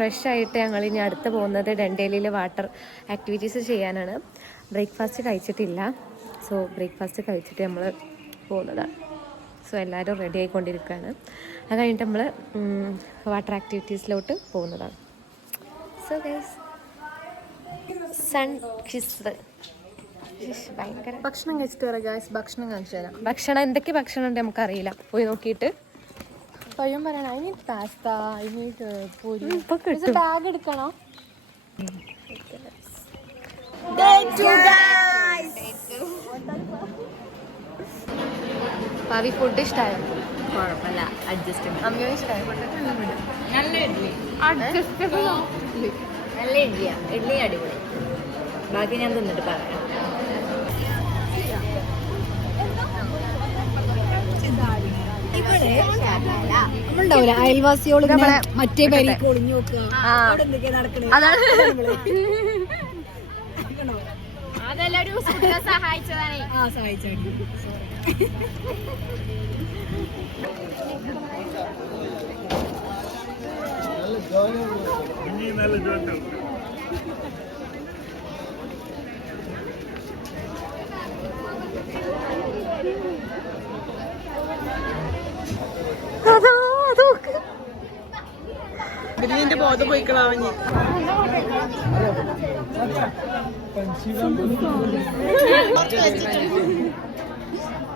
Fresh ആയിട്ട് ഞങ്ങൾ ഇനി അടുത്ത് പോകുന്നത് ഡണ്ടേലിയിൽ വാട്ടർ ആക്ടിവിറ്റീസ് ചെയ്യാനാണ്. ബ്രേക്ക്ഫാസ്റ്റ് കഴിച്ചിട്ടില്ല. സോ ബ്രേക്ക്ഫാസ്റ്റ് കഴിച്ചിട്ട് നമ്മൾ പോകുന്നതാണ്. സോ എല്ലാവരും റെഡി ആയിക്കൊണ്ടിരിക്കുകയാണ്. അത് കഴിഞ്ഞിട്ട് നമ്മൾ വാട്ടർ ആക്ടിവിറ്റീസിലോട്ട് പോകുന്നതാണ്. സോ ഗൈസ് സൺ കിസ്ഡ് ഭയങ്കര ഭക്ഷണം കഴിച്ചിട്ട് വരാം ഗൈസ്. ഭക്ഷണം കാണിച്ചു തരാം. ഭക്ഷണം എന്തൊക്കെ ഭക്ഷണം ഉണ്ട് നമുക്കറിയില്ല. പോയി നോക്കിയിട്ട് പയ്യൻ പറയണ I need pasta, I need puri. കിട്ടും. ബാഗ് എടുക്കണോ? ഭാവി ഫുഡ് ഇഷ്ടമായോ? കുഴപ്പമില്ല, അഡ്ജസ്റ്റ്. അമ്മയോ ഇഷ്ടമായോ? നല്ല ഇഡ്ഡലി. നല്ല ഇഡ്ഡലിയാ. ഇഡ്ഡലി അടിപൊളി. ബാക്കി ഞാൻ തിന്നിട്ട് പറയാം. നമ്മളുണ്ടാവില്ല അയൽവാസിയോട് മറ്റേ പേരേക്ക് ഒളിഞ്ഞു നോക്കുക. അതാണ് അതെല്ലാരും സഹായിച്ചതാണ്. ആ സഹായിച്ചു. ഇതിന്റെ ബോധം പോയി കളാവഞ്ഞ്.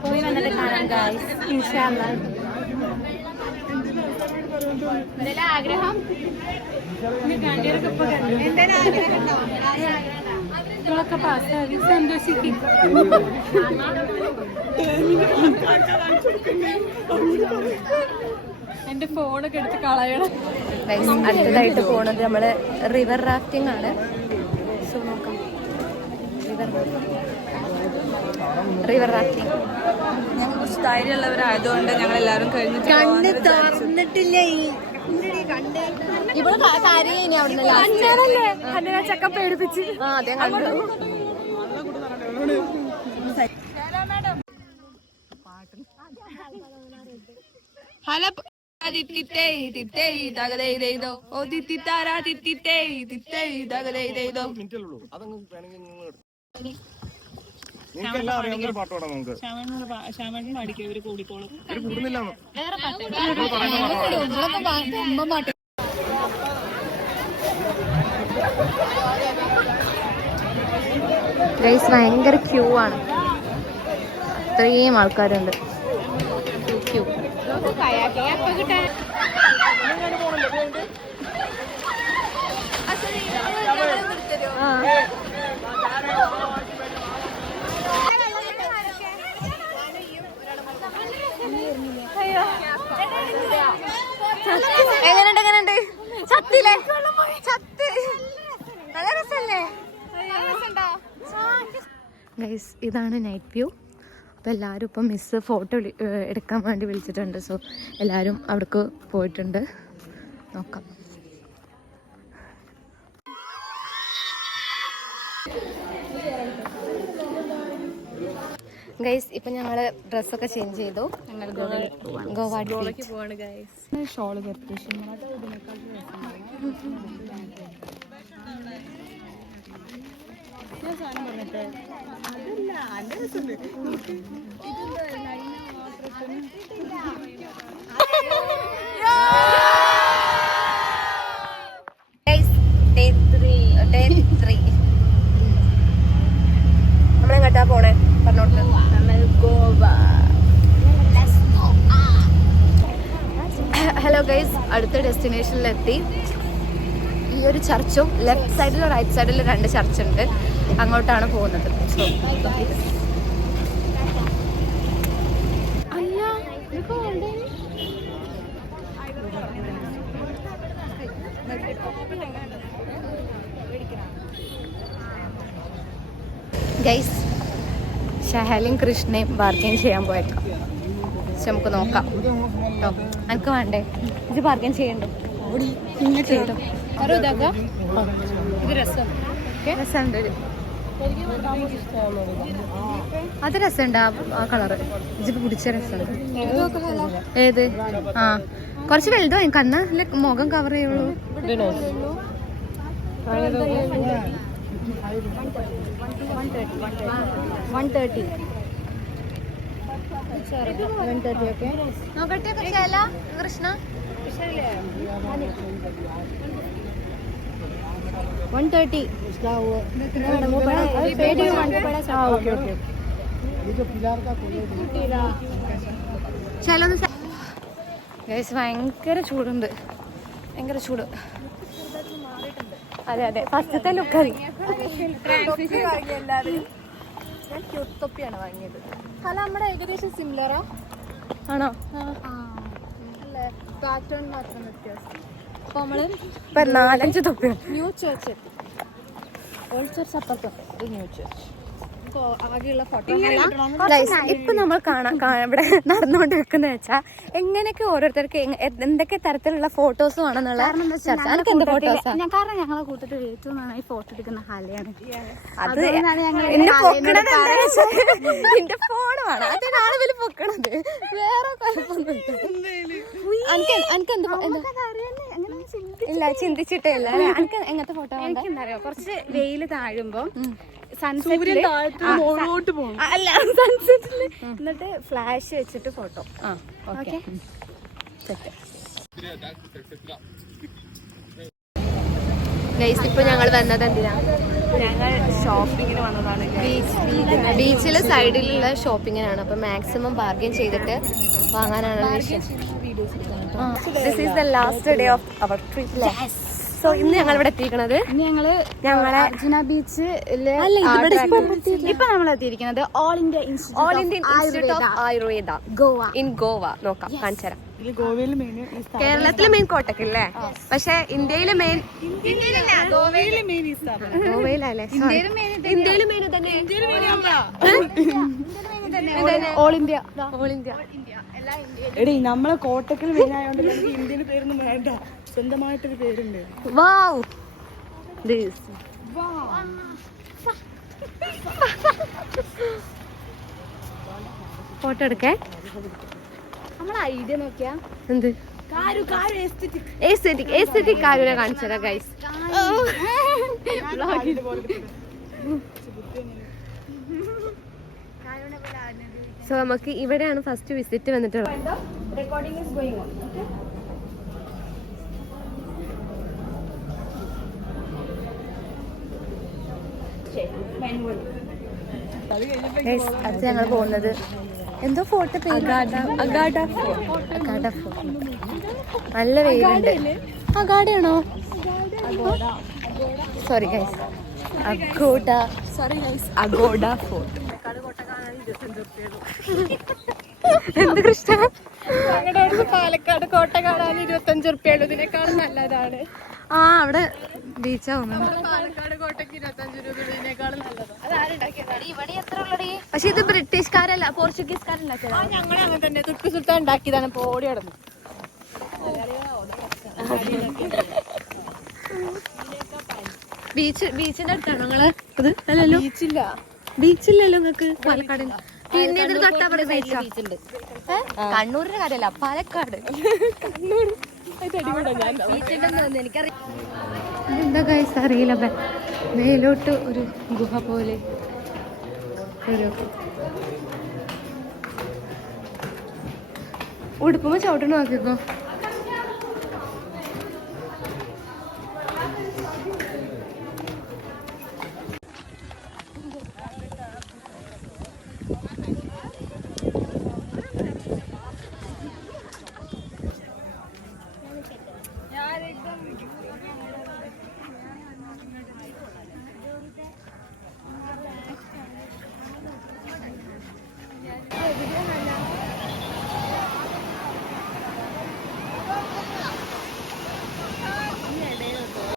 പോയി വന്നിട്ട് കാണാം ഗൈസ്. ഇൻഷാ അല്ലാഹ്. ആഗ്രഹം പാസ്സാക്കി സന്തോഷിക്കും. എന്റെ ഫോണൊക്കെ എടുത്ത് കളയണം. അടുത്തതായിട്ട് പോണത് നമ്മള് റിവർ റാഫ്റ്റിംഗ് ആണ്. സോ നോക്കാം. റിവർ റാഫ്റ്റിംഗ് ഞങ്ങൾ കുറച്ച് ധൈര്യമുള്ളവരായതുകൊണ്ട് ഞങ്ങൾ എല്ലാവരും കഴിഞ്ഞിട്ട് ചക്ക പേടിപ്പിച്ച് അതെ കണ്ടു. ഹലോ തിത്തേ തിത്തേ തകതേ ചെയ്തോ ഓ തിത്തി താരാ തിത്തേ തിത്തേ തകതേ ചെയ്തോ. ഗൈസ് ഭയങ്കര ക്യൂ ആണ്. അത്രയും ആൾക്കാരുണ്ട്. ക്യൂ എങ്ങനെയുണ്ട്? ചത്തില്ലേ? ചത്ത് നല്ല രസല്ലേ ഗൈസ്? ഇതാണ് നൈറ്റ് വ്യൂ. അപ്പോൾ എല്ലാവരും ഇപ്പം മിസ്സ് ഫോട്ടോ എടുക്കാൻ വേണ്ടി വിളിച്ചിട്ടുണ്ട്. സോ എല്ലാവരും അവിടേക്ക് പോയിട്ടുണ്ട്. നോക്കാം. ഗൈസ് ഇപ്പം ഞങ്ങൾ ഡ്രസ്സൊക്കെ ചേഞ്ച് ചെയ്തു. ഗോവാക്ക് പോവാണ് ഗൈസ്. ഷോള് നമ്മളെങ്ങട്ടാ പോണേ പറഞ്ഞോട്ട്? ഹലോ ഗൈസ്, അടുത്ത ഡെസ്റ്റിനേഷനിലെത്തി. ഈ ഒരു ചർച്ചും ലെഫ്റ്റ് സൈഡിലും റൈറ്റ് സൈഡിലും 2 ചർച്ചുണ്ട്. അങ്ങോട്ടാണ് പോകുന്നത്. ഗൈസ് ഷഹലും കൃഷ്ണയും ബാർഗെയിൻ ചെയ്യാൻ പോയേക്കാം. പക്ഷെ നമുക്ക് നോക്കാം കേട്ടോ. എനിക്ക് വേണ്ടേ? ഇത് ബാർഗെയിൻ ചെയ്യണ്ടോ? ചെയ്തോ. രസമുണ്ട്. അത് രസമുണ്ട്. ആ കളറ് ഇജിപ്പ് പിടിച്ച രസമുണ്ട്. ഏത്? ആ കുറച്ച് വലുതോ കണ്ണ് മുഖം കവർ ചെയ്യുള്ളൂ. Very nice. 130. 130, okay? നോക്കട്ടെ കുശാല കൃഷ്ണ 130. ഗൈസ് ഭയങ്കര ചൂടുണ്ട്, ഭയങ്കര ചൂട്. അതെ അതെ, ഫസ്റ്റത്തെ ലുക്കായി. ഞാൻ തൊപ്പിയാണ് വാങ്ങിയത്. അല്ല നമ്മുടെ ഏകദേശം സിമിലറാ ആണോ? അല്ലേ? പാറ്റേൺ മാത്രം വ്യത്യാസം. അപ്പൊ നമ്മള് ഇപ്പൊ 4-5 തൊപ്പി. ന്യൂ ചർച്ച് എത്തി. ഓൾഡ് ചർച്ച് അപ്പുറത്തുണ്ട്, ഇത് ന്യൂ ചർച്ച്. ഇപ്പൊ ആകെയുള്ള ഫോട്ടോ ഇപ്പൊ നമ്മൾ ഇവിടെ നടന്നുകൊണ്ടിരിക്കുന്ന വെച്ചാ എങ്ങനെയൊക്കെ ഓരോരുത്തർക്ക് എന്തൊക്കെ തരത്തിലുള്ള ഫോട്ടോസ് വേണമെന്നുള്ള ചർച്ച. എനിക്ക് എന്ത് ഫോട്ടോസാ? കാരണം ഞങ്ങളെ കൂട്ടത്തിൽ ഏറ്റവും നന്നായി ഫോട്ടോ എടുക്കുന്ന ഹാലയാണ്. അത് എന്റെ ഫോൺ വേണം, അതിനാണ് ഇവര് പൊക്കണത്, വേറെ ഇല്ല, ചിന്തിച്ചിട്ടേ ഇല്ല. എനിക്ക് എങ്ങനത്തെ ഫോട്ടോ? എനിക്കെന്താ അറിയോ, കുറച്ച് വെയില് താഴുമ്പോ സൂര്യൻ താഴത്തോട്ട് പോകും. അല്ല, സൺസെറ്റില് എന്നിട്ട് ഫ്ലാഷ് വെച്ചിട്ട് ഫോട്ടോ. ഓക്കെ. ഇപ്പൊ ഞങ്ങൾ വന്നത് എന്തിനാ? ഞങ്ങൾ ഷോപ്പിങ്ങിന് വന്നതാണ്. ബീച്ചിലെ സൈഡിലുള്ള ഷോപ്പിങ്ങിനാണ്. അപ്പൊ മാക്സിമം ബാർഗെയിൻ ചെയ്തിട്ട് വാങ്ങാനാണ് വിഷയം. This is the last day of our trip. So ഇന്ന് ഞങ്ങൾ ഇവിടെ എത്തിയിരിക്കുന്നത് ഞങ്ങളെ അർജുന ബീച്ച് ഇപ്പൊ നമ്മൾ എത്തിയിരിക്കുന്നത് all India institute of Ayurveda Goa in Goa. നോക്കാം, കാണിച്ചു തരാം. ഗോവയിലെ മെയിൻ, കേരളത്തിലെ മെയിൻ കോട്ടക്കല്ലേ, പക്ഷെ ഇന്ത്യയിലെ മെയിൻ ഗോവയിലല്ലേ? ഇന്ത്യയിലെ മെയിൻ തന്നെ. All India. All India. എടീ നമ്മളെ കോട്ടക്കൽ മെയിൻ ആയതുകൊണ്ട് നമുക്ക് ഇന്ത്യയിലെ പേരൊന്നും വേണ്ട, സ്വന്തമായിട്ടൊരു പേരുണ്ട്. വാവ്, ദിസ് ഫോട്ടോ എടുക്കേ. നമ്മളെ ഐഡിയ നോക്കിയാ എന്ത് എസ്തെറ്റിക് കാര്യം കാണിച്ചു തരാം ഗൈസ്. സോ നമുക്ക് ഇവിടെയാണ് ഫസ്റ്റ് വിസിറ്റ് വന്നിട്ടുള്ളത്. Recording is going on. അത് ഞങ്ങൾ പോകുന്നത് എന്തോ ഫോട്ടോ പേര് അഗാഡ ഫോർട്ട്. നല്ല വെയിലുണ്ട്. അഗാഡയാണോ? Sorry guys, Aguada fort. എന്ത് കൃഷ്ണ? പാലക്കാട് കോട്ട കാണാൻ 25 ഉറുപ്പിയുള്ളൂ. ഇതിനേക്കാളും നല്ലതാണ്. ആ, അവിടെ ബീച്ചാ തോന്നുന്നു. പാലക്കാട് കോട്ടയ്ക്ക് 25 രൂപ ഇതിനേക്കാളും നല്ലതാണ്. പക്ഷെ ഇത് ബ്രിട്ടീഷുകാരല്ല, പോർച്ചുഗീസുകാരല്ല. ഞങ്ങളെ അങ്ങനെ തന്നെ ടിപ്പു സുൽത്താൻ ഉണ്ടാക്കിയതാണ്. ഇപ്പൊ ഓടി നടന്നു. ബീച്ചിന്റെ അടുത്താണോ നിങ്ങള്? ഇത് അല്ലല്ലോ, ബീച്ചില്ല. ബീച്ചില്ലല്ലോ നിങ്ങൾക്ക് പാലക്കാട്. പിന്നെ ഇതിന് തൊട്ടാ പറയുക ബീച്ചാ. കണ്ണൂരിന്റെ കാര്യമല്ല, പാലക്കാട്. എന്താ ഗൈസ് അറിയില്ല. മേലോട്ട് ഒരു ഗുഹ പോലെ ഒരു ഉടുപ്പുമ്പോ ചവിട്ടണ നോക്കിക്കോ.